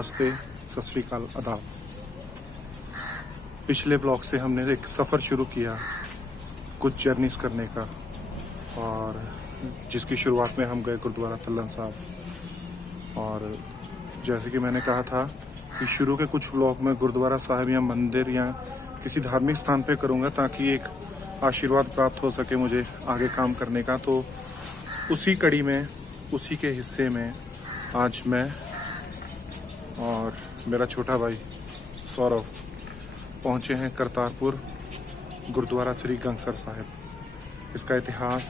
नमस्ते, सत श्री अकाल, आदाब। पिछले ब्लॉग से हमने एक सफ़र शुरू किया कुछ जर्नीस करने का, और जिसकी शुरुआत में हम गए गुरुद्वारा तल्लन साहब। और जैसे कि मैंने कहा था कि शुरू के कुछ ब्लॉग में गुरुद्वारा साहब या मंदिर या किसी धार्मिक स्थान पे करूँगा ताकि एक आशीर्वाद प्राप्त हो सके मुझे आगे काम करने का। तो उसी कड़ी में, उसी के हिस्से में आज मैं और मेरा छोटा भाई सौरभ पहुँचे हैं करतारपुर गुरुद्वारा श्री गंगसर साहिब। इसका इतिहास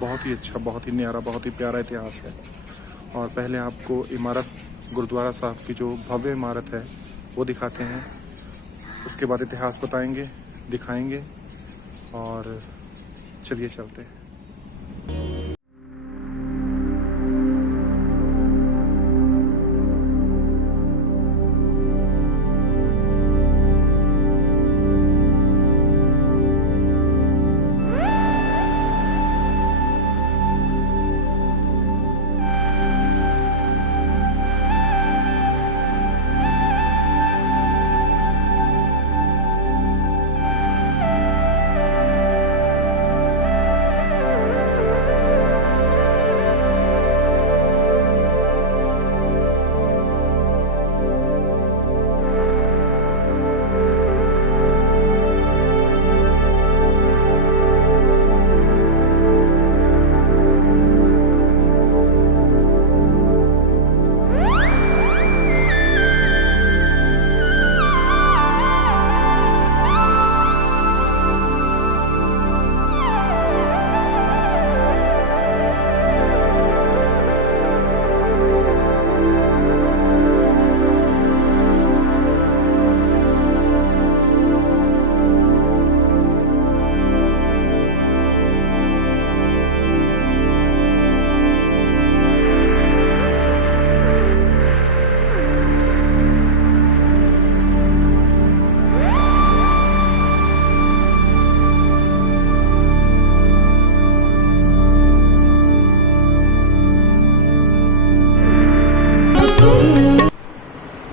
बहुत ही अच्छा, बहुत ही न्यारा, बहुत ही प्यारा इतिहास है। और पहले आपको इमारत गुरुद्वारा साहब की जो भव्य इमारत है वो दिखाते हैं, उसके बाद इतिहास बताएंगे, दिखाएंगे, और चलिए चलते हैं।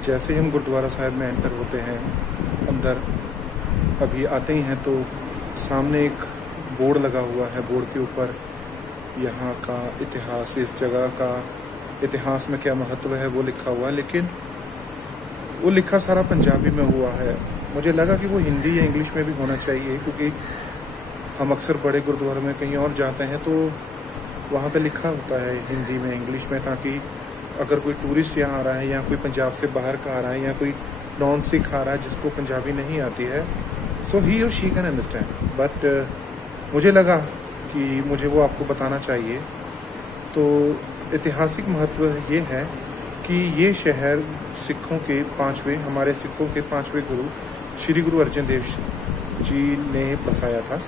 जैसे ही हम गुरुद्वारा साहिब में एंटर होते हैं, अंदर अभी आते ही हैं तो सामने एक बोर्ड लगा हुआ है। बोर्ड के ऊपर यहाँ का इतिहास, इस जगह का इतिहास में क्या महत्व है वो लिखा हुआ है, लेकिन वो लिखा सारा पंजाबी में हुआ है। मुझे लगा कि वो हिंदी या इंग्लिश में भी होना चाहिए, क्योंकि हम अक्सर बड़े गुरुद्वारे में कहीं और जाते हैं तो वहाँ पे लिखा होता है हिंदी में, इंग्लिश में, ताकि अगर कोई टूरिस्ट यहाँ आ रहा है या कोई पंजाब से बाहर का आ रहा है या कोई नॉन सिख आ रहा है जिसको पंजाबी नहीं आती है, सो ही और शी कैन अंडरस्टैंड। बट मुझे लगा कि मुझे वो आपको बताना चाहिए। तो ऐतिहासिक महत्व ये है कि ये शहर सिखों के पांचवें, हमारे सिखों के पांचवें गुरु श्री गुरु अर्जन देव जी ने बसाया था,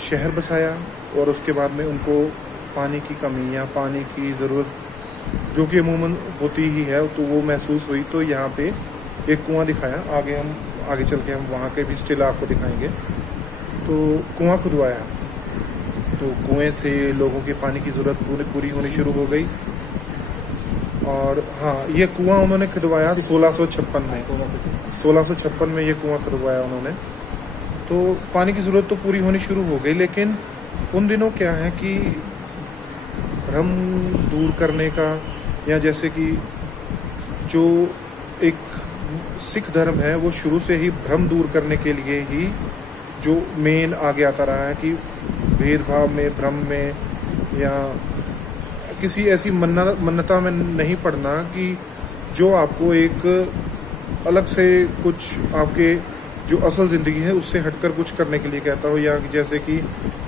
शहर बसाया। और उसके बाद में उनको पानी की कमी या पानी की ज़रूरत जो कि अमूमन होती ही है तो वो महसूस हुई, तो यहाँ पे एक कुआं दिखाया। आगे चल के हम वहाँ के भी स्टिल आपको दिखाएंगे। तो कुआं खुदवाया, तो कुएं से लोगों के पानी की ज़रूरत पूरी होनी शुरू हो गई। और हाँ, ये कुआं उन्होंने खुदवाया 1656 में। 1656 में ये कुआं खुदवाया उन्होंने। तो पानी की ज़रूरत तो पूरी होनी शुरू हो गई, लेकिन उन दिनों क्या है कि भ्रम दूर करने का, या जैसे कि जो एक सिख धर्म है वो शुरू से ही भ्रम दूर करने के लिए ही जो मेन आगे आता रहा है कि भेदभाव में, भ्रम में, या किसी ऐसी मन्नता में नहीं पड़ना कि जो आपको एक अलग से कुछ आपके जो असल ज़िंदगी है उससे हटकर कुछ करने के लिए कहता हो। या जैसे कि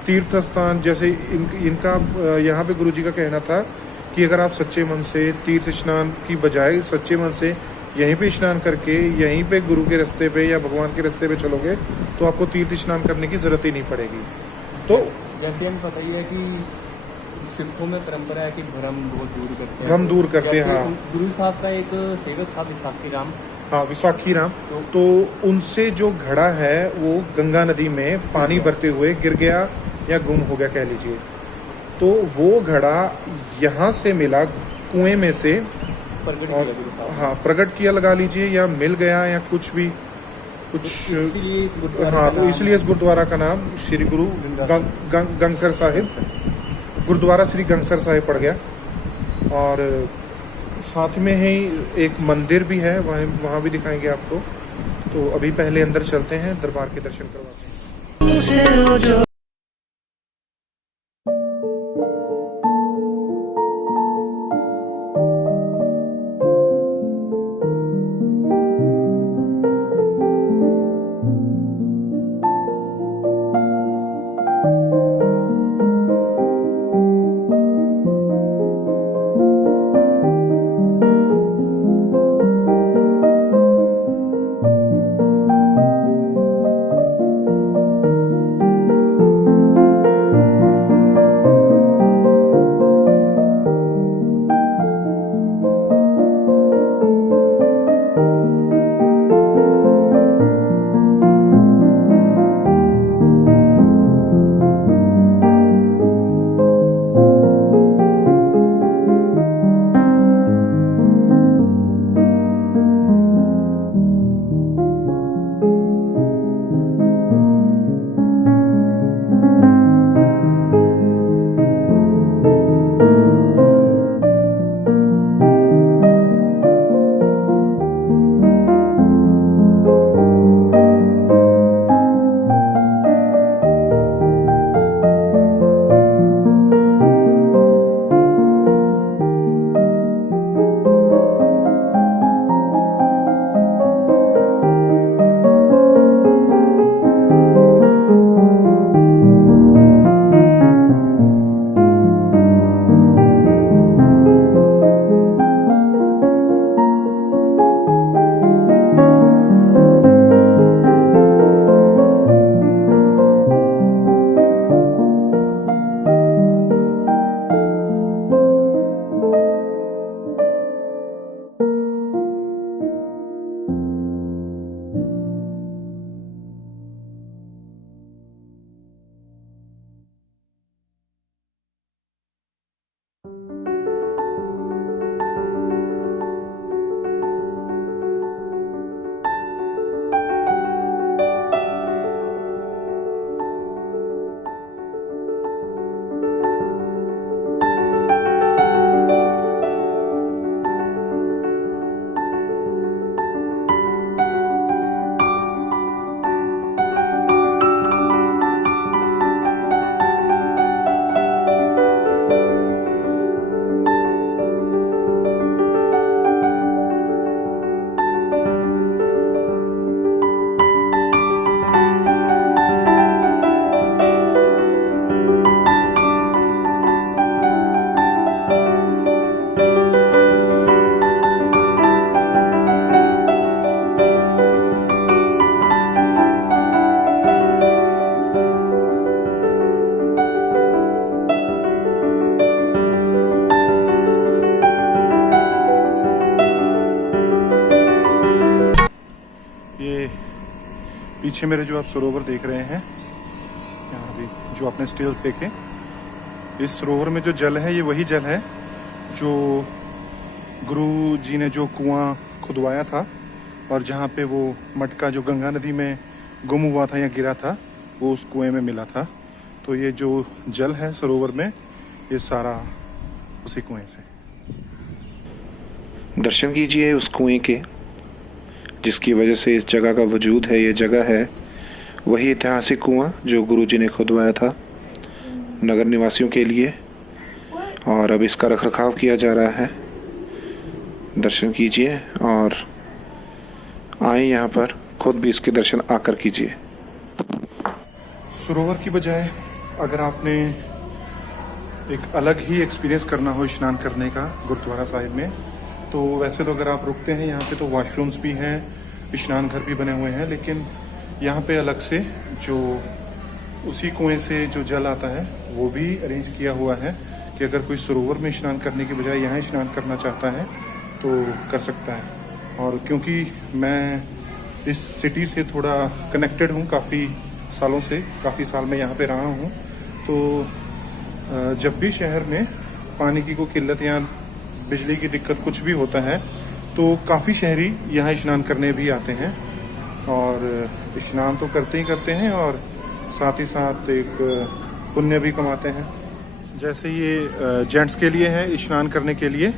तीर्थ स्थान, जैसे इनका यहाँ पे गुरुजी का कहना था कि अगर आप सच्चे मन से तीर्थ स्नान की बजाय सच्चे मन से यहीं पे स्नान करके यहीं पे गुरु के रास्ते पे या भगवान के रास्ते पे चलोगे तो आपको तीर्थ स्नान करने की ज़रूरत ही नहीं पड़ेगी। तो जैसे हम पता ही है कि सिखों में परंपरा है कि भ्रम बहुत दूर करते हैं, भ्रम दूर करते हैं। हाँ, गुरु साहब का एक सेवक था विसाखी राम। हाँ, विसाखी राम। तो उनसे जो घड़ा है वो गंगा नदी में पानी भरते हुए गिर गया या गुम हो गया कह लीजिए। तो वो घड़ा यहाँ से मिला कुएं में से प्रकट और किया गुरु साहब। हाँ, प्रकट किया लगा लीजिए, या मिल गया, या कुछ भी कुछ। इसीलिए इस गुरुद्वारे हाँ, का तो नाम इसलिए इस गुरुद्वारा का नाम श्री गुरु गंगसर साहिब, गुरुद्वारा श्री गंगसर साहिब पड़ गया। और साथ में ही एक मंदिर भी है, वहाँ भी दिखाएंगे आपको। तो अभी पहले अंदर चलते हैं, दरबार के दर्शन करवाते हैं। पीछे मेरे जो आप सरोवर देख रहे हैं, यहाँ भी जो आपने स्टिल्स देखे, इस सरोवर में जो जल है ये वही जल है जो गुरु जी ने जो कुआं खुदवाया था, और जहाँ पे वो मटका जो गंगा नदी में गुम हुआ था या गिरा था वो उस कुएं में मिला था। तो ये जो जल है सरोवर में ये सारा उसी कुएं से। दर्शन कीजिए उस कुएं के जिसकी वजह से इस जगह का वजूद है। ये जगह है वही ऐतिहासिक कुआं जो गुरुजी ने खुदवाया था नगर निवासियों के लिए, और अब इसका रखरखाव किया जा रहा है। दर्शन कीजिए और आए यहाँ पर खुद भी इसके दर्शन आकर कीजिए। सरोवर की बजाय अगर आपने एक अलग ही एक्सपीरियंस करना हो स्नान करने का गुरुद्वारा साहिब में, तो वैसे तो अगर आप रुकते हैं यहाँ पे तो वॉशरूम्स भी हैं, स्नान घर भी बने हुए हैं, लेकिन यहाँ पे अलग से जो उसी कुएं से जो जल आता है वो भी अरेंज किया हुआ है कि अगर कोई सरोवर में स्नान करने की बजाय यहाँ स्नान करना चाहता है तो कर सकता है। और क्योंकि मैं इस सिटी से थोड़ा कनेक्टेड हूँ, काफ़ी सालों से, काफ़ी साल में यहाँ पे रहा हूँ, तो जब भी शहर में पानी की कोई किल्लत या बिजली की दिक्कत कुछ भी होता है तो काफ़ी शहरी यहाँ स्नान करने भी आते हैं और स्नान तो करते ही करते हैं और साथ ही साथ एक पुण्य भी कमाते हैं। जैसे ये जेंट्स के लिए है स्नान करने के लिए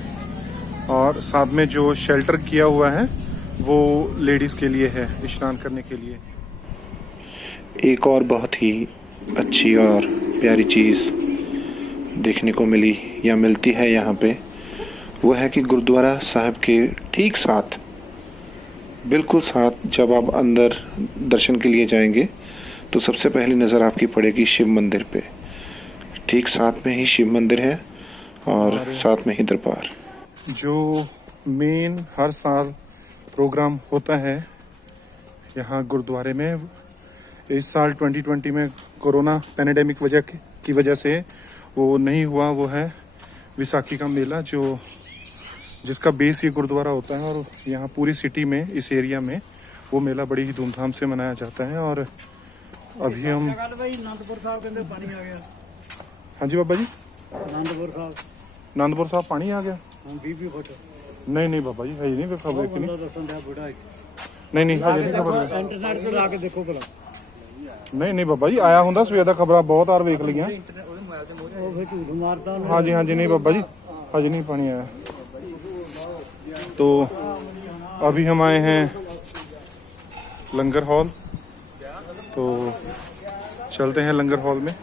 और साथ में जो शेल्टर किया हुआ है वो लेडीज़ के लिए है स्नान करने के लिए। एक और बहुत ही अच्छी और प्यारी चीज़ देखने को मिली या मिलती है यहाँ पे, वो है कि गुरुद्वारा साहब के ठीक साथ, बिल्कुल साथ जब आप अंदर दर्शन के लिए जाएंगे तो सबसे पहली नज़र आपकी पड़ेगी शिव मंदिर पे। ठीक साथ में ही शिव मंदिर है और साथ में ही दरबार। जो मेन हर साल प्रोग्राम होता है यहाँ गुरुद्वारे में, इस साल 2020 में कोरोना पैंडेमिक की वजह से वो नहीं हुआ, वो है विसाखी का मेला जिसका बेस ये गुरुद्वारा होता है और यहाँ पूरी सिटी में इस एरिया में वो मेला बड़ी ही धूमधाम से मनाया जाता है। और अभी हम हाँ जी बाबा जी, आनंदपुर साहब पानी आ गया। नहीं नहीं बाबा जी है ही नहीं खबर की नहीं नहीं है नहीं खबर नहीं बाबा जी आया होंगे सवेर का खबर बहुत बार वेख लिया। हाँ जी नहीं बाबा जी हज नहीं पानी आया। तो अभी हम आए हैं लंगर हॉल, तो चलते हैं लंगर हॉल में।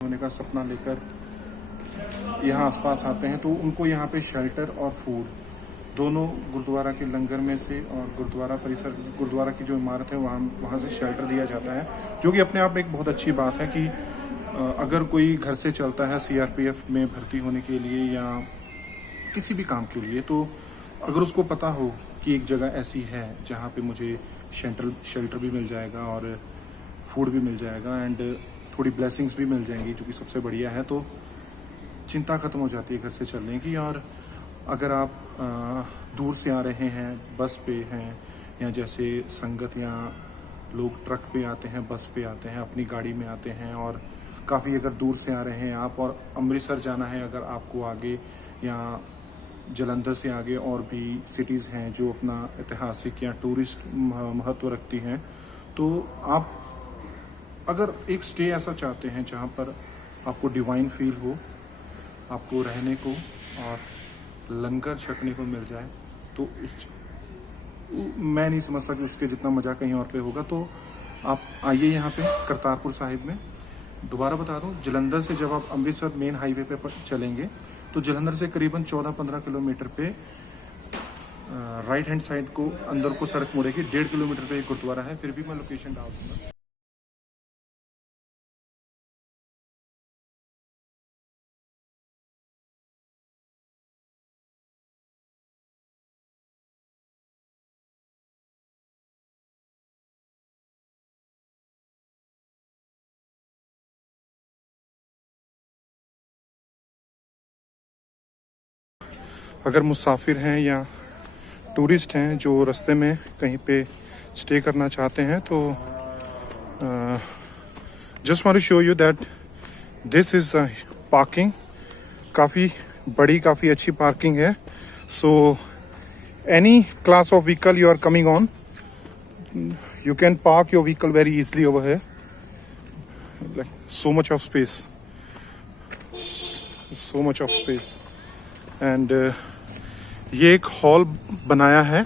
होने का सपना लेकर यहाँ आसपास आते हैं तो उनको यहाँ पे शेल्टर और फूड दोनों गुरुद्वारा के लंगर में से और गुरुद्वारा परिसर, गुरुद्वारा की जो इमारत है वहाँ से शेल्टर दिया जाता है, जो कि अपने आप में एक बहुत अच्छी बात है कि अगर कोई घर से चलता है सीआरपीएफ में भर्ती होने के लिए या किसी भी काम के लिए, तो अगर उसको पता हो कि एक जगह ऐसी है जहाँ पे मुझे शेल्टर भी मिल जाएगा और फूड भी मिल जाएगा एंड थोड़ी ब्लेसिंग्स भी मिल जाएंगी, जो कि सबसे बढ़िया है, तो चिंता खत्म हो जाती है घर से चलने की। और अगर आप दूर से आ रहे हैं, बस पे हैं, या जैसे संगत या लोग ट्रक पे आते हैं, बस पे आते हैं, अपनी गाड़ी में आते हैं, और काफ़ी अगर दूर से आ रहे हैं आप और अमृतसर जाना है अगर आपको आगे, या जलंधर से आगे और भी सिटीज़ हैं जो अपना ऐतिहासिक या टूरिस्ट महत्व रखती हैं, तो आप अगर एक स्टे ऐसा चाहते हैं जहाँ पर आपको डिवाइन फील हो, आपको रहने को और लंगर छकने को मिल जाए, तो मैं नहीं समझता कि उसके जितना मज़ा कहीं और पे होगा। तो आप आइए यहाँ पे करतारपुर साहिब में। दोबारा बता दूँ, जलंधर से जब आप अमृतसर मेन हाईवे पे चलेंगे तो जलंधर से करीबन 14-15 किलोमीटर पे राइट हैंड साइड को अंदर को सड़क मुड़ेगी। 1.5 किलोमीटर पे एक गुरुद्वारा है, फिर भी मैं लोकेशन डाल दूंगा। अगर मुसाफिर हैं या टूरिस्ट हैं जो रास्ते में कहीं पे स्टे करना चाहते हैं तो just want to show you that this is parking. काफ़ी बड़ी, काफ़ी अच्छी पार्किंग है। So any class of vehicle you are coming on, you can park your vehicle very easily over here. Like so much of space, so much of space. And ये एक hall बनाया है।